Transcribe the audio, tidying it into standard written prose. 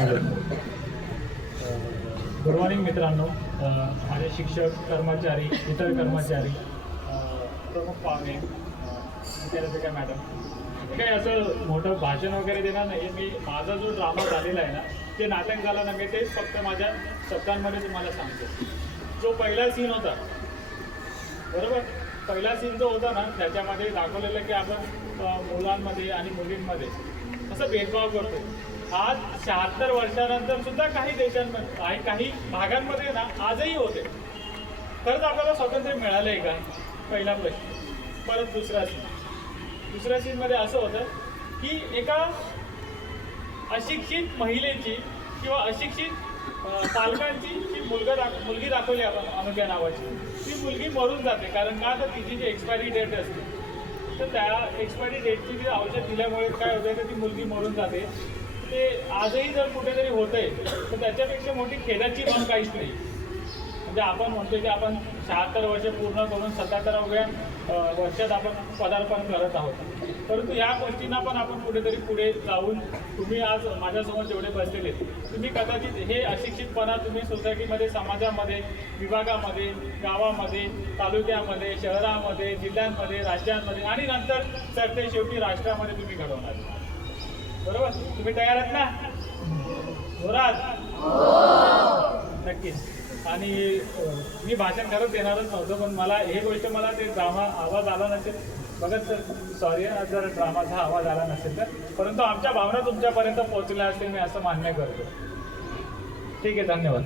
Good morning मित्रांनो, माझे शिक्षक, कर्मचारी, इतर कर्मचारी, प्रमुख पाहुणे, विद्यार्थी मॅडम, काही असं मोठं भाषण वगैरे देणार नाही. मी माझा जो ड्रामा झालेला आहे ना, ते नाटक झालं ना, मी तेच फक्त माझ्या शब्दांमध्ये तुम्हाला सांगतो. जो पहिला सीन होता, बरोबर, पहिला सीन जो होता ना, त्याच्यामध्ये दाखवलेलं की आपण मुलांमध्ये आणि मुलींमध्ये असं भेदभाव करतो. आज 76 वर्षानंतर सुद्धा काही देशांमध्ये, काही भागांमध्ये ना आजही होते. खरंच आपल्याला स्वातंत्र्य मिळालं आहे का? पहिला प्रश्न. परत दुसऱ्या सीनमध्ये असं होतं की एका अशिक्षित महिलेची किंवा अशिक्षित पालकांची जी मुलगी दाखवली आपण, अनुजा नावाची, ती मुलगी मरून जाते. कारण का? तर तिची जी एक्सपायरी डेट असते, तर त्या एक्सपायरी डेटची जी औषध दिल्यामुळे काय होतं तर ती मुलगी मरून जाते. ते आजही जर कुठेतरी होतंय तर त्याच्यापेक्षा मोठी खेदाची नोंद काहीच नाही. म्हणजे आपण म्हणतो की आपण 76 वर्ष पूर्ण करून 77व्या वर्षात आपण पदार्पण करत आहोत. परंतु या गोष्टींना पण आपण कुठेतरी पुढे जाऊन, तुम्ही आज माझ्यासमोर जेवढे बसलेले, तुम्ही कदाचित हे अशिक्षितपणा तुम्ही सोसायटीमध्ये, समाजामध्ये, विभागामध्ये, गावामध्ये, तालुक्यामध्ये, शहरामध्ये, जिल्ह्यांमध्ये, राज्यांमध्ये आणि नंतर सरते शेवटी राष्ट्रामध्ये तुम्ही घडवणार. बरोबर? तुम्ही तयार आहात ना? जोरात? नक्कीच. आणि मी भाषण करत देणारच नव्हतं, पण मला हे गोष्ट, मला ते ड्रामा आवाज आला नसेल बघत, सर सॉरी जर ड्रामाचा आवाज आला नसेल तर, परंतु आमच्या भावना तुमच्यापर्यंत पोहोचल्या असतील मी असं मान्य करतो. ठीक आहे, धन्यवाद.